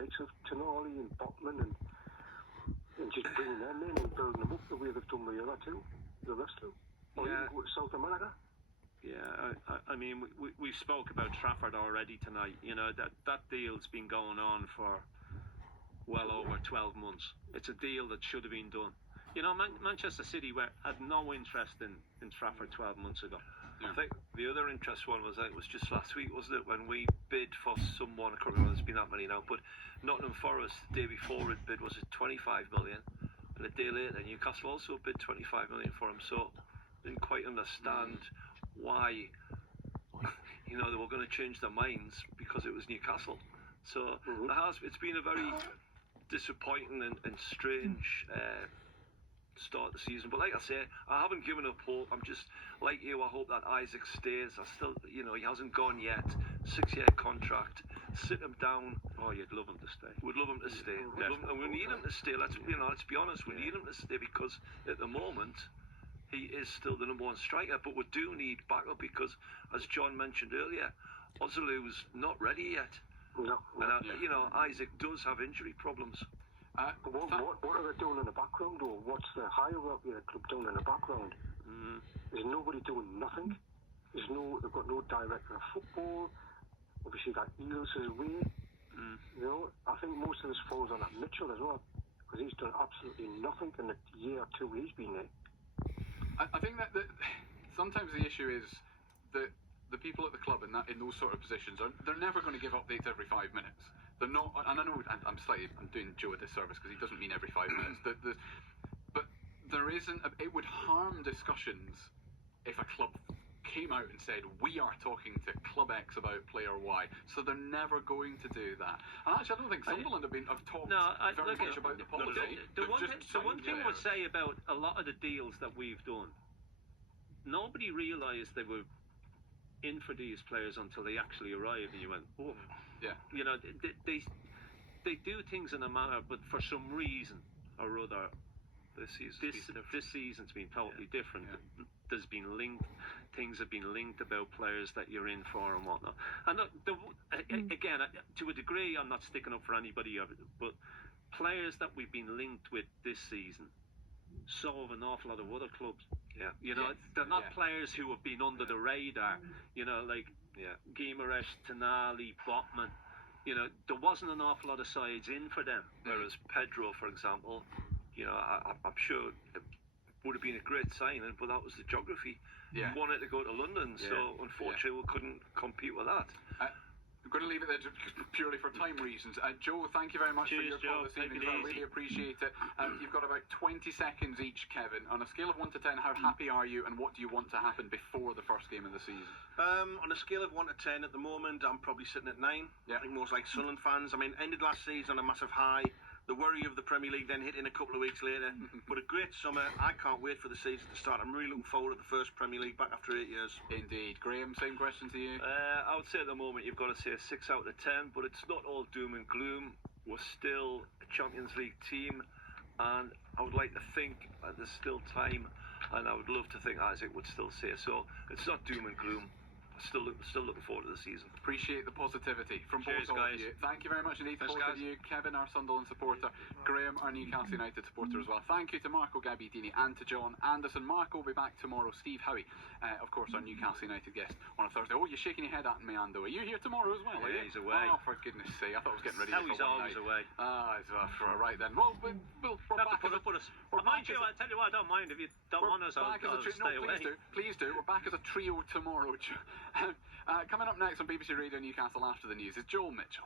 likes of Tonali and Botman and just bringing them in and building them up the way they've done with the other two, the rest of them. Or even go to South America. Yeah, I mean, we spoke about Trafford already tonight. You know, that deal's been going on for well over 12 months. It's a deal that should have been done. You know, Manchester City had no interest in Trafford 12 months ago. I think the other interest one was just last week, wasn't it, when we bid for someone, I can't remember, there's been that many now, but Nottingham Forest the day before it bid was it 25 million, and a day later Newcastle also bid 25 million for him, so didn't quite understand why, you know, they were going to change their minds because it was Newcastle. So it's been a very disappointing and strange start the season, but like I say, I haven't given up hope. I'm just like you. I hope that Isaac stays. I still, you know, he hasn't gone yet. 6-year contract. Sit him down. Oh, you'd love him to stay. We'd love him to stay. And we need him to stay. Let's be honest. We need him to stay because at the moment he is still the #1 striker. But we do need backup because, as John mentioned earlier, Ozalu's not ready yet. No. And you know, Isaac does have injury problems. What are they doing in the background, or what's the hierarchy of the club doing in the background? There's nobody doing nothing. They've got no director of football. Obviously, that Eels is away. You know, I think most of this falls on that Mitchell as well, because he's done absolutely nothing in the year or two he's been there. I think that sometimes the issue is that the people at the club in those sort of positions they're never going to give updates every 5 minutes. They're not, and I know I'm doing Joe a disservice because he doesn't mean every 5 minutes. But there isn't. It would harm discussions if a club came out and said we are talking to Club X about player Y. So they're never going to do that. And actually, I don't think Sunderland have talked very much about the policy. The one thing I would say about a lot of the deals that we've done, nobody realised they were in for these players until they actually arrived, and you went, oh. Yeah. You know, they do things in a manner, but for some reason or other, this season's been totally different. Yeah. There's been things have been linked about players that you're in for and whatnot. And again, to a degree, I'm not sticking up for anybody, but players that we've been linked with this season, so have an awful lot of other clubs. Yeah. You know, they're not players who have been under the radar. You know, like Guimaraes, Tonali, Botman. You know, there wasn't an awful lot of sides in for them. Whereas Pedro, for example, you know, I'm sure it would have been a great signing, but that was the geography. We wanted to go to London, so unfortunately we couldn't compete with that. I'm going to leave it there purely for time reasons. Joe, thank you very much for your call this evening. I really appreciate it. You've got about 20 seconds each, Kevin. On a scale of 1 to 10, how happy are you, and what do you want to happen before the first game of the season? On a scale of 1 to 10 at the moment, I'm probably sitting at 9. I think most like Sunderland fans. I mean, ended last season on a massive high. The worry of the Premier League then hitting a couple of weeks later. But a great summer. I can't wait for the season to start. I'm really looking forward to the first Premier League back after 8 years. Indeed. Graham, same question to you. I would say at the moment you've got to say a 6 out of 10, but it's not all doom and gloom. We're still a Champions League team, and I would like to think there's still time, and I would love to think Isaac would still say so. It's not doom and gloom. Still looking forward to the season. Appreciate the positivity from both of you. Thank you very much indeed to both of you. Kevin, our Sunderland supporter, Graham, our Newcastle United supporter as well. Thank you to Marco Gabbiadini and to John Anderson. Marco will be back tomorrow. Steve Howie, of course, our Newcastle United guest on a Thursday. Oh, you're shaking your head at me, Ando. Are you here tomorrow as well? Yeah, he's away. Oh, for goodness sake. I thought I was getting ready for He's always away. Right then. Well, we're back. Put up with us. Mind you, I tell you what, I don't mind if you don't want us. I'll stay away. Please do. We're back as a trio tomorrow. Coming up next on BBC Radio Newcastle after the news is Joel Mitchell.